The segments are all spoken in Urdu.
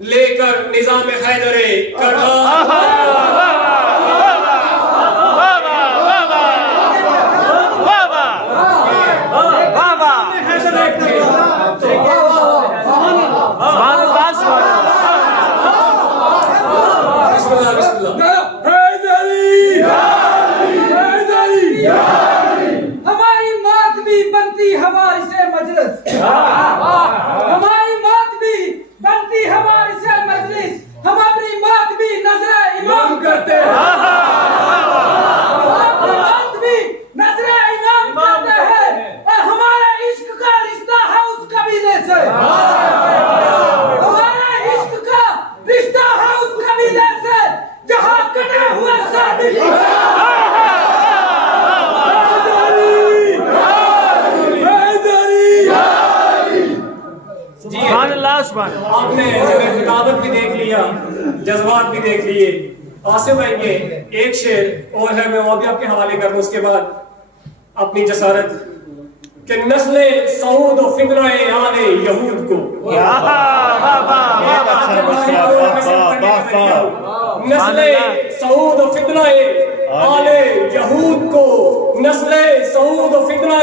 لے کر نظام حیدر ہماری موت بھی بنتی ہماری سے مجلس، ہماری موت بھی بنتی ہماری سے مجلس، ہم اپنی موت بھی نظر امام کرتے ہیں، ہماری موت بھی نظر امام کرتے ہیں، اور ہمارا عشق کا رشتہ ہے اس قبیلے سے، ہمارا عشق کا رشتہ ہے اس قبیلے سے جہاں کٹے ہوئے شادی آپ نے خطابت بھی دیکھ لیا، جذبات بھی دیکھ لیے. آصف بھائی کے ایک شعر اور ہے، میں وہ بھی آپ کے حوالے کر دوں، اس کے بعد اپنی جسارت کہ نسل سعود و فتنہ آل یہود کو، نسل سعود و فتنہ آل یہود کو، نسل سعود و فتنہ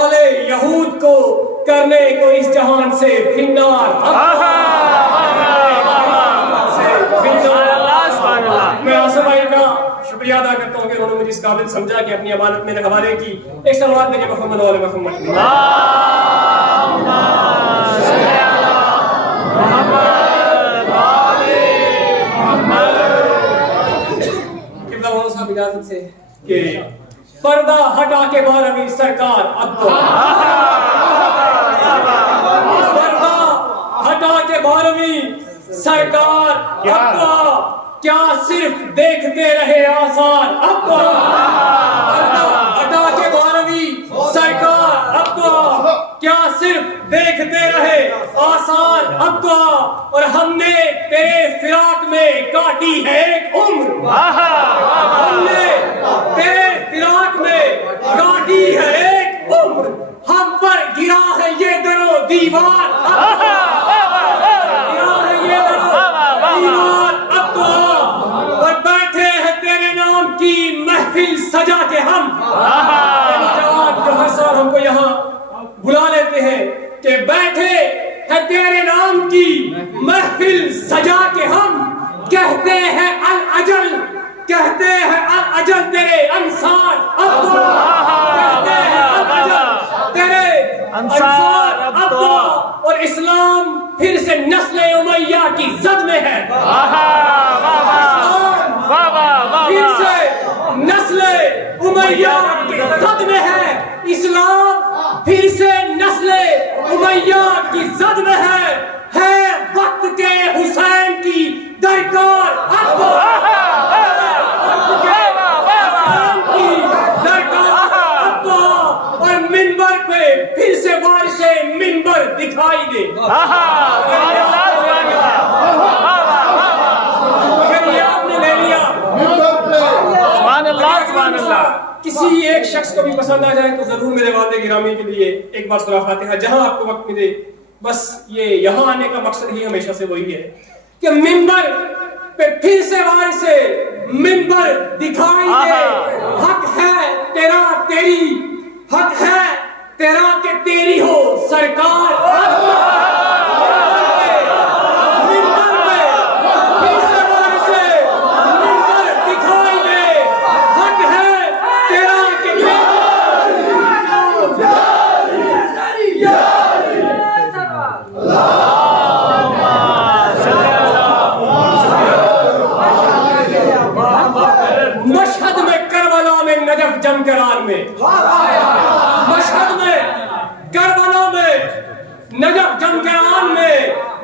آل یہود کو کرنے کو اس جہان سے فنار. میں آصف بھائی کا شکریہ ادا کرتا ہوں کہ انہوں نے مجھے اس قابل سمجھا کہ اپنی امانت میں حوالے کی. ایک سلوات دیجیے محمد وعلی محمد. قبلہ مولانا صاحب اجازت سے کہ پردہ ہٹا کے 12ویں سرکار اب تو، پردہ ہٹا کے 12ویں سرکار اب تو کیا صرف دیکھتے رہے آثار، اب تو پردہ ہٹا کے 12ویں سرکار اب تو کیا صرف دیکھتے رہے آثار، اب تو اور ہم نے تیرے فراق میں کاٹی ہے ایک عمر، ہم نے تیرے فراق میں کاٹی ہے ایک عمر، ہم پر گرا ہے یہ در و دیوار، گرا ہے یہ در و دیوار اب تو، اور بیٹھے ہیں تیرے نام کی محفل سجا کے ہم. جواب جو ہر سال ہم کو یہاں بلا لیتے ہیں کہ بیٹھے ہیں تیرے نام کی محفل سجا کے ہم، کہتے ہیں الاجل، کہتے ہیں الاجل تیرے انصار اب تو، کہتے ہیں الاجل تیرے انصار اب تو، اور اسلام پھر سے نسل امیہ کی زد میں ہے، پھر سے نسل امیہ کی زد میں ہے، اسلام پھر سے نسل امیہ کی زد میں ہے وقت کے حسین کی درکار اب تو، وقت کے حسین کی درکار اب تو، اور منبر پہ پھر سے وارث منبر دکھائی دے. کسی ایک شخص کو بھی پسند آ جائے تو ضرور میرے والد گرامی کے لیے ایک بار سورہ فاتحہ جہاں آپ کو وقت ملے. بس یہ یہاں آنے کا مقصد ہی ہمیشہ سے وہی ہے کہ منبر پہ پھر سے وارث منبر دکھائی دے. حق ہے تیرا تیری، حق ہے تیرا کہ تیری ہو سرکار، مشہد میں کربلا میں نجف جمکران میں، مشہد میں کربلا میں نجف جمکران میں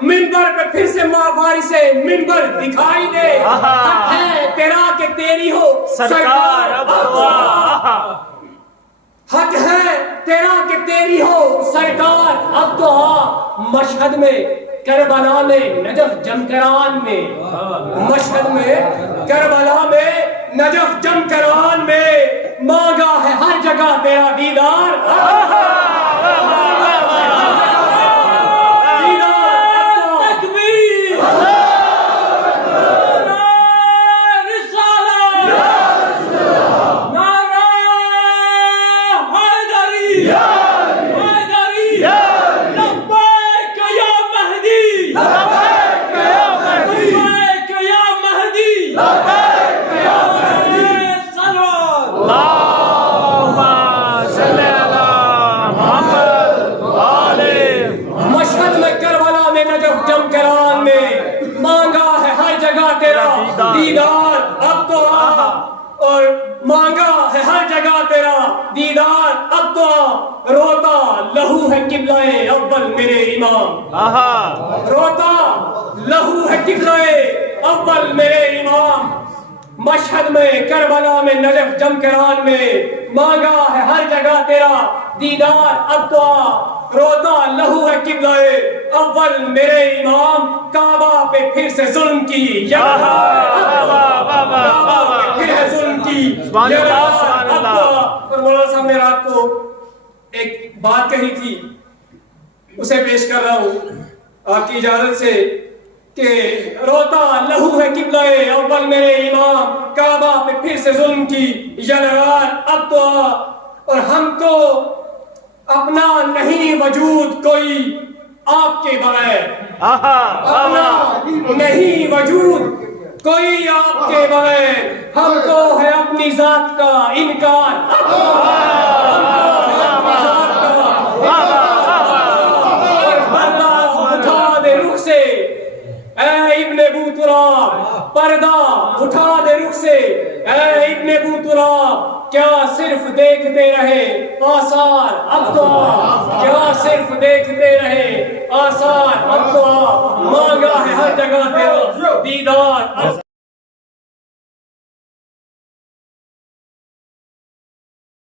منبر پہ پھر سے وارث منبر دکھائی دے. حق ہے تیرا کہ تیری ہو سرکار اب تو، حق ہے تیرا کہ تیری ہو سرکار اب تو. مشہد میں کربلا میں نجف جمکران میں، مشہد میں کربلا میں نجف جمکران میں مانگا ہے ہر جگہ تیرا دیدار. تکبیر قبلہ اول میرے امام، روتا لہو ہے قبلہ اول میرے امام، مشہد میں کربلا میں نجف جمکران میں مانگا ہے ہر جگہ تیرا دیدار اب تو آ، روتا لہو ہے قبلہ اول میرے امام، کعبہ پہ پھر سے ظلم کی پھر ہے ظلم کی اور مولانا صاحب نے رات کو ایک بات کہی تھی، اسے پیش کر رہا ہوں آپ کی اجازت سے کہ روتا لہو ہے قبلہ اول میرے امام، کعبہ پہ پھر سے ظلم کی یلغار اب تو آ، اور ہم کو اپنا نہیں وجود کوئی آپ کے بغیر، اپنا نہیں وجود کوئی آپ کے بغیر، ہم کو ہے اپنی ذات کا انکار، اٹھا دے رخ سے اے ابن ابو تراب، پردہ اٹھا دے رخ سے اے ابن ابو تراب، کیا صرف دیکھتے رہے آثار اب تو آ، کیا صرف دیکھتے رہے آثار اب تو آ، مانگا ہے ہر جگہ تیرا دیدار اب